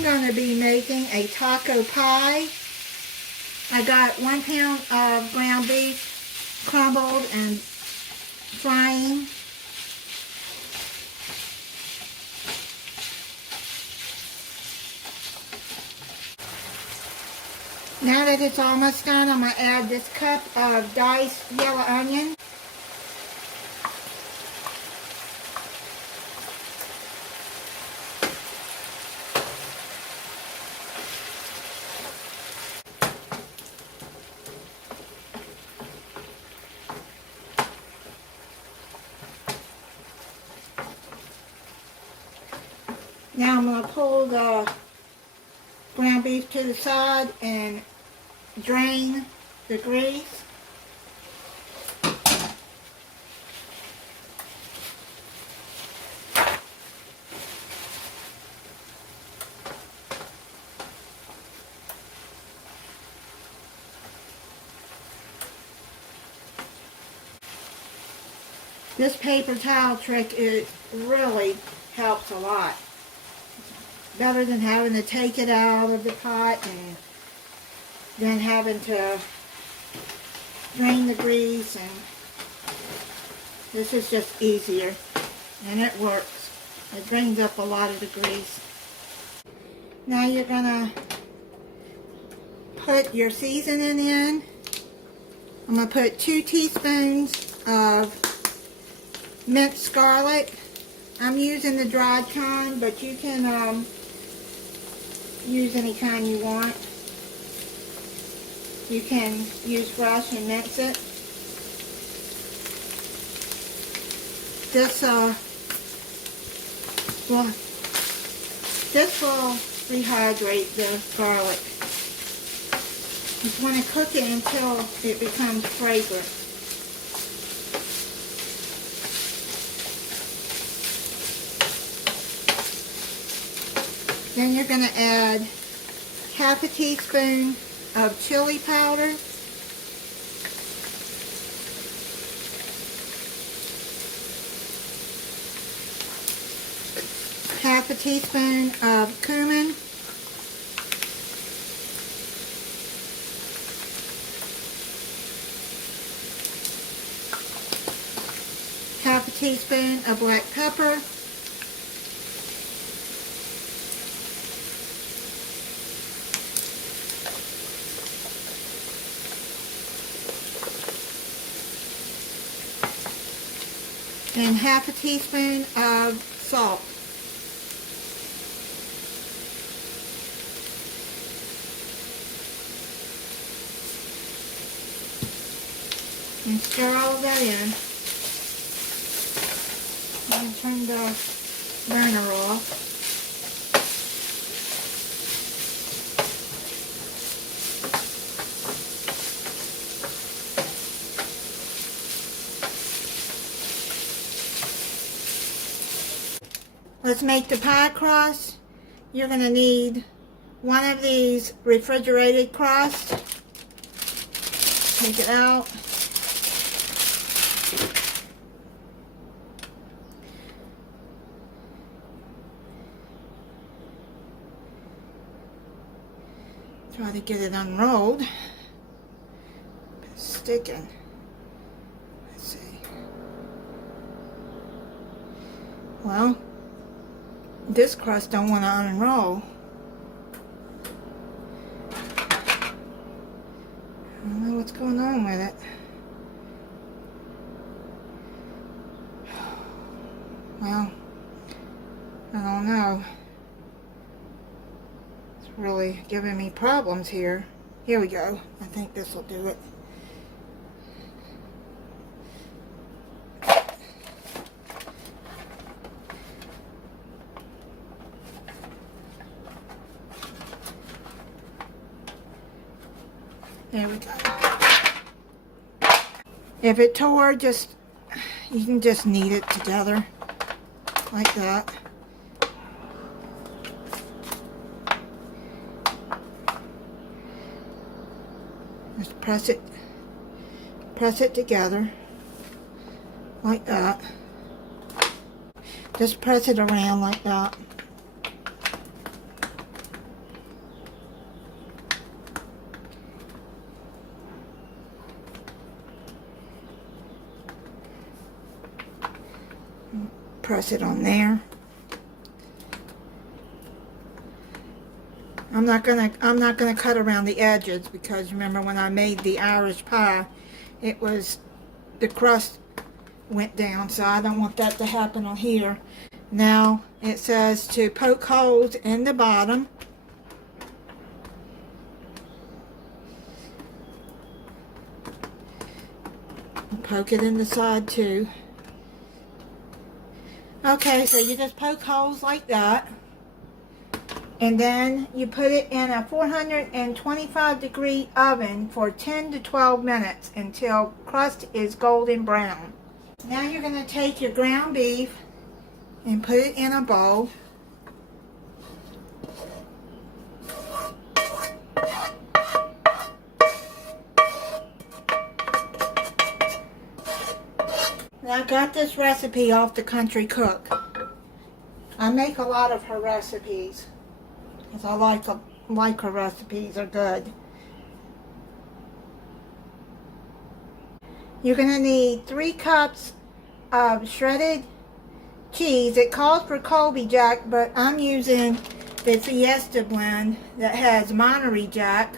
I'm going to be making a taco pie. I got 1 pound of ground beef crumbled and frying. Now that it's almost done, I'm going to add this cup of diced yellow onion. Now I'm going to pull the ground beef to the side and drain the grease. This paper towel trick, it really helps a lot. Better than having to take it out of the pot and then having to drain the grease, and this is just easier and it works. It drains up a lot of the grease. Now you're gonna put your seasoning in. I'm gonna put 2 teaspoons of minced garlic. I'm using the dried kind, but you can use any kind you want. You can use fresh and mince it. This will rehydrate the garlic. You want to cook it until it becomes fragrant. Then you're going to add half a teaspoon of chili powder, half a teaspoon of cumin, half a teaspoon of black pepper, and half a teaspoon of salt. And stir all of that in. And turn the burner off. Let's make the pie crust. You're going to need 1 of these refrigerated crusts. Take it out. Try to get it unrolled. It's sticking. Let's see. Well, this crust don't want to unroll. I don't know what's going on with it. Well, I don't know. It's really giving me problems here. Here we go. I think this will do it. There we go. If it tore, you can just knead it together like that. Just press it together like that. Just press it around like that. press it on there. I'm not gonna cut around the edges, because remember when I made the Irish pie, the crust went down, so I don't want that to happen on here. Now it says to poke holes in the bottom. Poke it in the side too. Okay, so you just poke holes like that. And then you put it in a 425-degree oven for 10 to 12 minutes until crust is golden brown. Now you're going to take your ground beef and put it in a bowl. Now I got this recipe off the Country Cook. I make a lot of her recipes, because I like her recipes, are good. You're going to need 3 cups of shredded cheese. It calls for Colby Jack, but I'm using the Fiesta blend that has Monterey Jack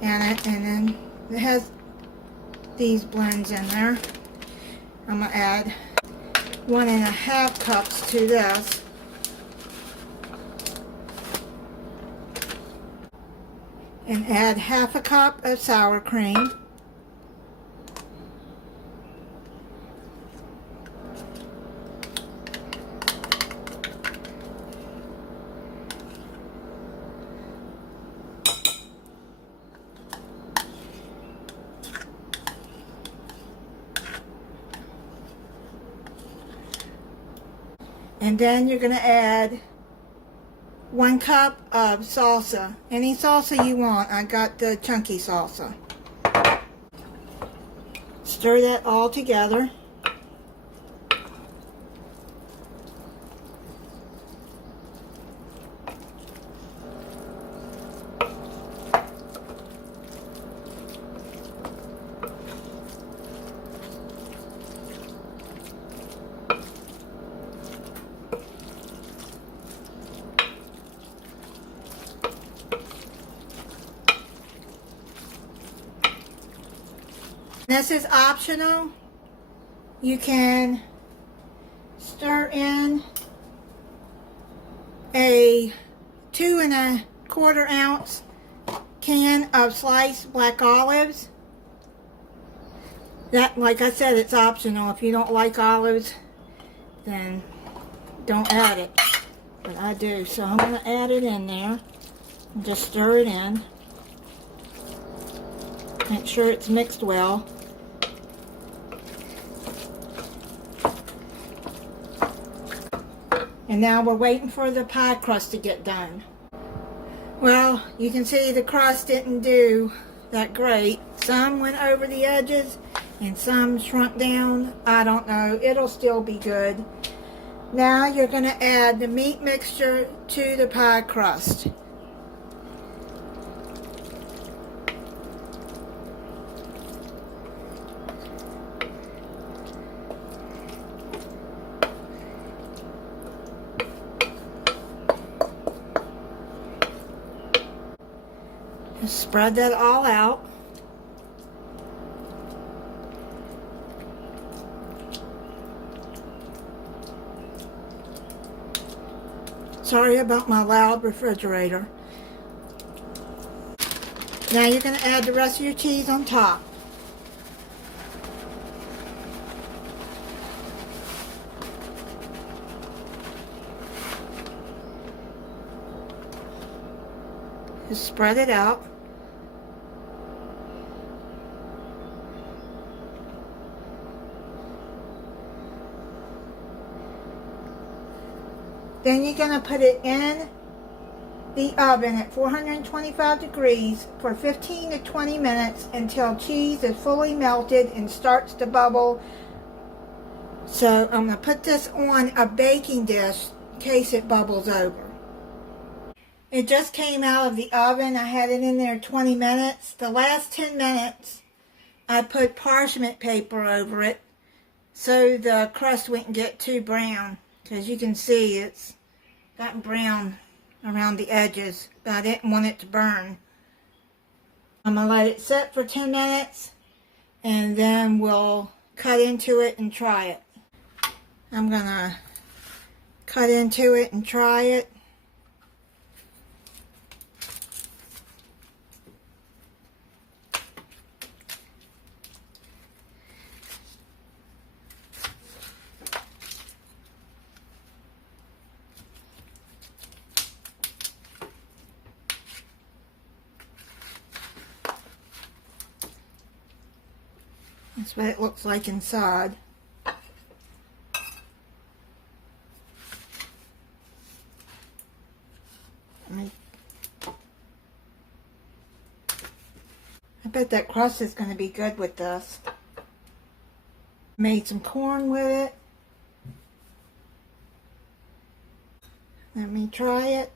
in it, and then it has these blends in there. I'm going to add 1.5 cups to this. And add 1/2 cup of sour cream. And then you're going to add 1 cup of salsa. Any salsa you want. I got the chunky salsa. Stir that all together. This is optional. You can stir in a 2¼ ounce can of sliced black olives. That, like I said, it's optional. If you don't like olives, then don't add it. But I do, so I'm going to add it in there and just stir it in. Make sure it's mixed well. And now we're waiting for the pie crust to get done. Well, you can see the crust didn't do that great. Some went over the edges and some shrunk down. I don't know. It'll still be good. Now you're going to add the meat mixture to the pie crust. Spread that all out. Sorry about my loud refrigerator. Now you're going to add the rest of your cheese on top. Just spread it out. Then you're going to put it in the oven at 425 degrees for 15 to 20 minutes until cheese is fully melted and starts to bubble. So I'm going to put this on a baking dish in case it bubbles over. It just came out of the oven. I had it in there 20 minutes. The last 10 minutes I put parchment paper over it so the crust wouldn't get too brown, because you can see it's gotten brown around the edges, but I didn't want it to burn. I'm going to let it sit for 10 minutes and then we'll cut into it and try it. I'm going to cut into it and try it. That's what it looks like inside. I bet that crust is going to be good with this. Made some corn with it. Let me try it.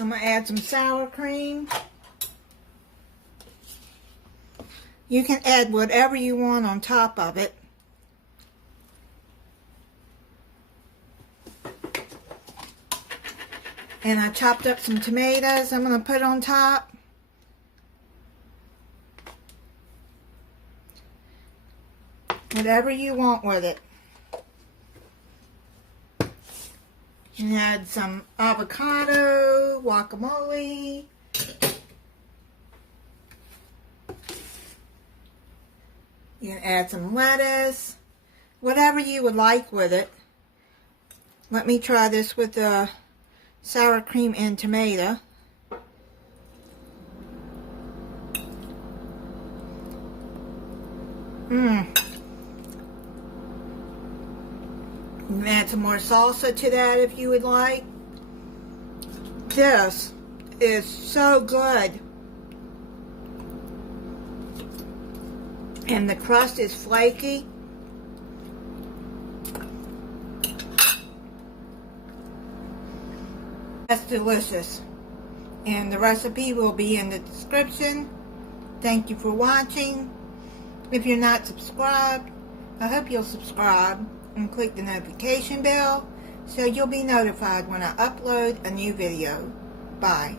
I'm going to add some sour cream. You can add whatever you want on top of it. And I chopped up some tomatoes I'm going to put on top. Whatever you want with it. You add some avocado, guacamole. You can add some lettuce. Whatever you would like with it. Let me try this with the sour cream and tomato. You can add some more salsa to that if you would like. This is so good. And the crust is flaky. That's delicious. And the recipe will be in the description. Thank you for watching. If you're not subscribed, I hope you'll subscribe and click the notification bell so you'll be notified when I upload a new video. Bye.